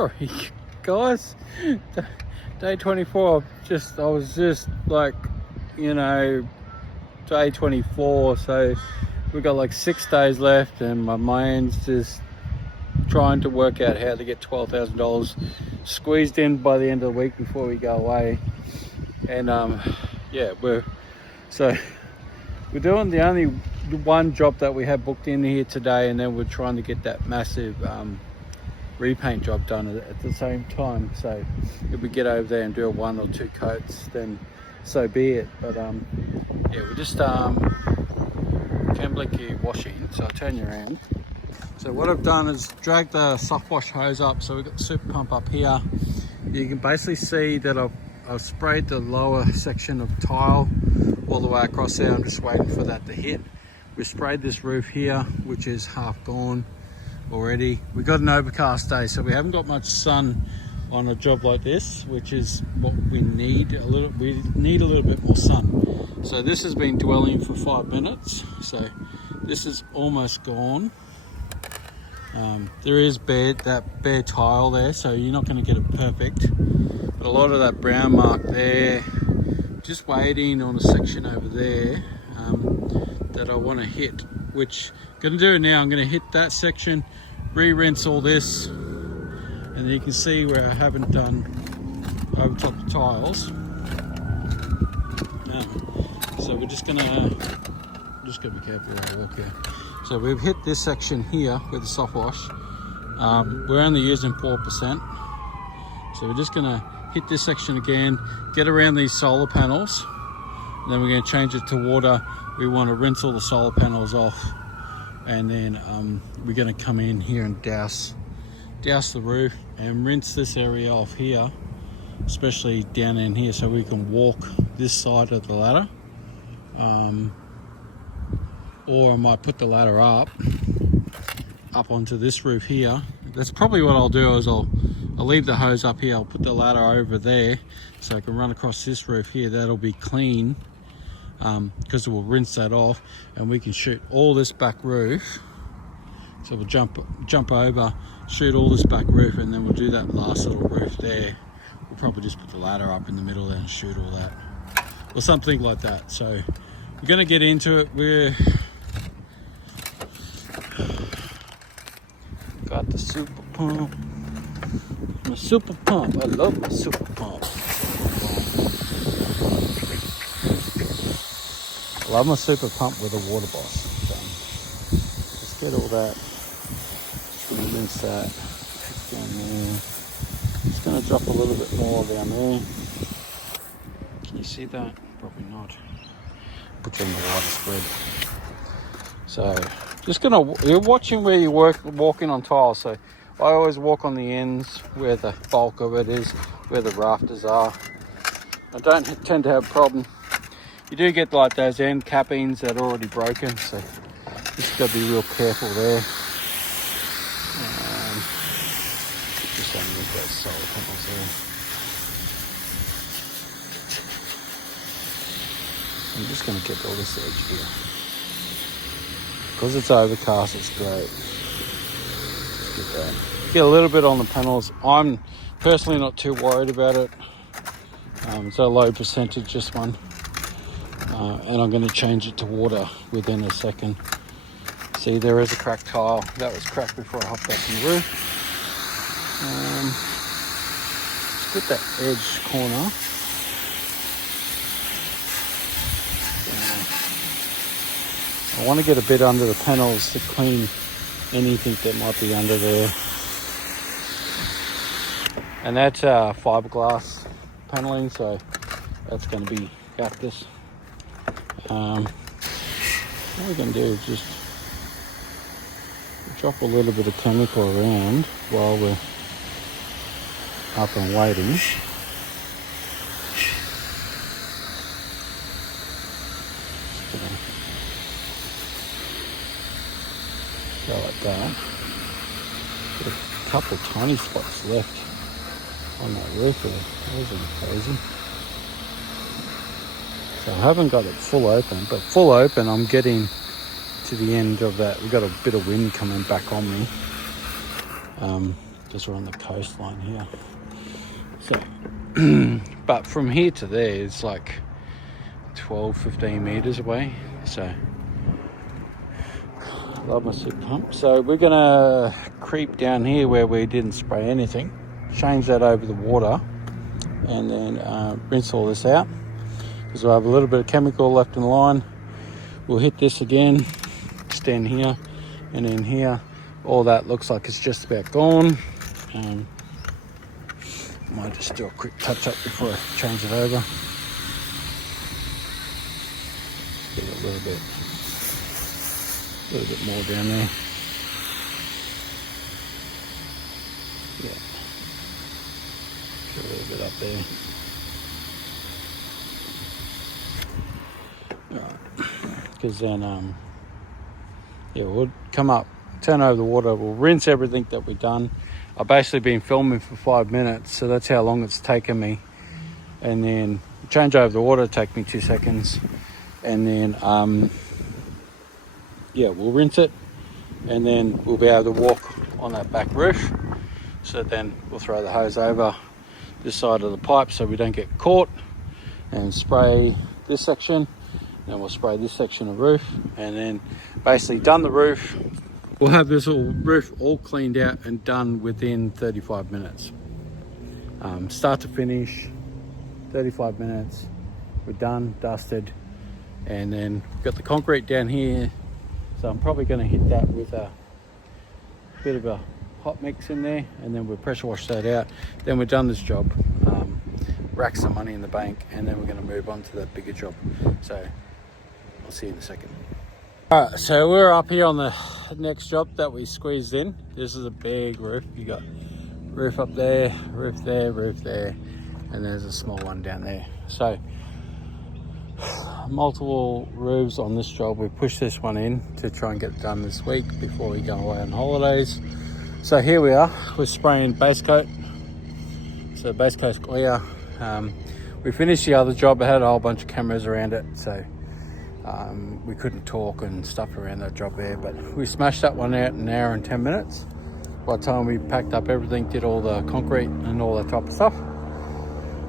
Sorry, guys. Day 24. I was just like, day 24. So we got like 6 days left, and my mind's just trying to work out how to get $12,000 squeezed in by the end of the week before we go away. And yeah, we're doing the only one job that we have booked in here today, and then we're trying to get that massive repaint job done at the same time. So if we get over there and do a 1 or 2 coats, then so be it. But yeah, we're just Kemblicky washing. So I'll turn you around. So what I've done is drag the soft wash hose up. So we've got the super pump up here. You can basically see that I've sprayed the lower section of tile all the way across there. I'm just waiting for that to hit. We sprayed this roof here, which is half gone already. We got an overcast day, so we haven't got much sun on a job like this, which is what we need. We need a little bit more sun. So this has been dwelling for 5 minutes. So this is almost gone. There is that bare tile there, so you're not going to get it perfect. But a lot of that brown mark there, just waiting on a section over there that I want to hit, which I'm going to do now. I'm going to hit that section, re-rinse all this, and then you can see where I haven't done over top the tiles. So we're just going to be careful where I walk here. So we've hit this section here with the soft wash. We're only using 4%. So we're just gonna hit this section again, get around these solar panels, and then we're gonna change it to water. We wanna rinse all the solar panels off, and then we're gonna come in here and douse the roof and rinse this area off here, especially down in here, so we can walk this side of the ladder. Or I might put the ladder up onto this roof here. That's probably what I'll do, is I'll leave the hose up here. I'll put the ladder over there so I can run across this roof here. That'll be clean, because we'll rinse that off, and we can shoot all this back roof. So we'll jump over, shoot all this back roof, and then we'll do that last little roof there. We'll probably just put the ladder up in the middle there and shoot all that, or something like that. So we're gonna get into it. We're got the super pump. My super pump. I love my super pump. I love my super pump with a water boss. So let's get all that. Rinse that down there. Just going to drop a little bit more down there. Can you see that? Probably not. Put you on the water spread. So you're watching where you're walking on tiles. So I always walk on the ends where the bulk of it is, where the rafters are. I don't tend to have a problem. You do get like those end cappings that are already broken, so just got to be real careful there. Just underneath those solar panels there. I'm just going to get all this edge here. Because it's overcast, it's great. Just get that. Get a little bit on the panels. I'm personally not too worried about it. It's a low percentage, this one. And I'm going to change it to water within a second. See, there is a cracked tile. That was cracked before I hopped up on the roof. Let's get that edge corner. I want to get a bit under the panels to clean anything that might be under there. And that's fiberglass paneling, so that's going to be cactus. What we're going to do is just drop a little bit of chemical around while we're up and waiting. Go like that. Got a couple of tiny spots left on that roof there. That wasn't crazy. So I haven't got it full open, but full open I'm getting to the end of that. We've got a bit of wind coming back on me. because we're on the coastline here. So, but from here to there, it's like 12-15 meters away. So, love my super pump. So we're gonna creep down here where we didn't spray anything, change that over the water, and then rinse all this out, because we'll have a little bit of chemical left in the line. We'll hit this again, extend here, and then here. All that looks like it's just about gone. Might just do a quick touch up before I change it over. Get a little bit more down there. Yeah, get a little bit up there. Alright, because then yeah, we'll come up, turn over the water, we'll rinse everything that we've done. I've basically been filming for 5 minutes, so that's how long it's taken me. And then change over the water, take me 2 seconds. And then, yeah, we'll rinse it. And then we'll be able to walk on that back roof. So then we'll throw the hose over this side of the pipe so we don't get caught. And spray this section. Then we'll spray this section of roof. And then basically done the roof. We'll have this roof all cleaned out and done within 35 minutes. Start to finish, 35 minutes. We're done, dusted. And then we've got the concrete down here. So I'm probably going to hit that with a bit of a hot mix in there. And then we'll pressure wash that out. Then we're done this job. Rack some money in the bank. And then we're going to move on to that bigger job. So I'll see you in a second. Alright, so we're up here on the next job that we squeezed in. This is a big roof. You got roof up there, roof there, roof there, and there's a small one down there. So multiple roofs on this job. We pushed this one in to try and get it done this week before we go away on holidays. So here we are, we're spraying base coat. So base coat's clear. We finished the other job. It had a whole bunch of cameras around it, so we couldn't talk and stuff around that job there, but we smashed that one out in an hour and 10 minutes. By the time we packed up everything, did all the concrete and all that type of stuff.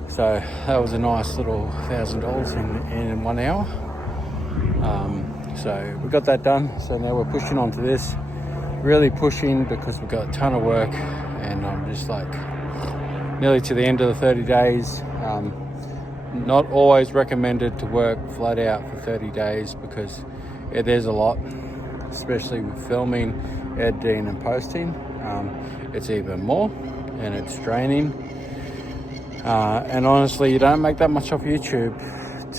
So that was a nice little $1,000 in 1 hour. So we got that done. So now we're pushing on to this, really pushing because we've got a ton of work, and I'm just like nearly to the end of the 30 days. Not always recommended to work flat out for 30 days because there's a lot, especially with filming, editing and posting. It's even more, and it's draining. And honestly, you don't make that much off YouTube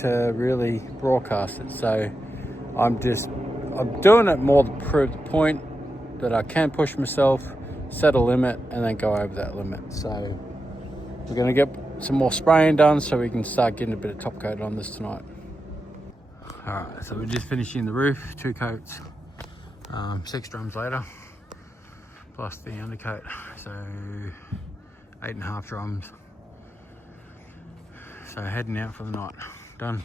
to really broadcast it. So I'm doing it more to prove the point that I can push myself, set a limit, and then go over that limit. So we're going to get some more spraying done so we can start getting a bit of top coat on this tonight. Alright, so we're just finishing the roof, 2 coats, 6 drums later, plus the undercoat, so 8.5 drums. So heading out for the night. Done.